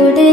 കൂടെ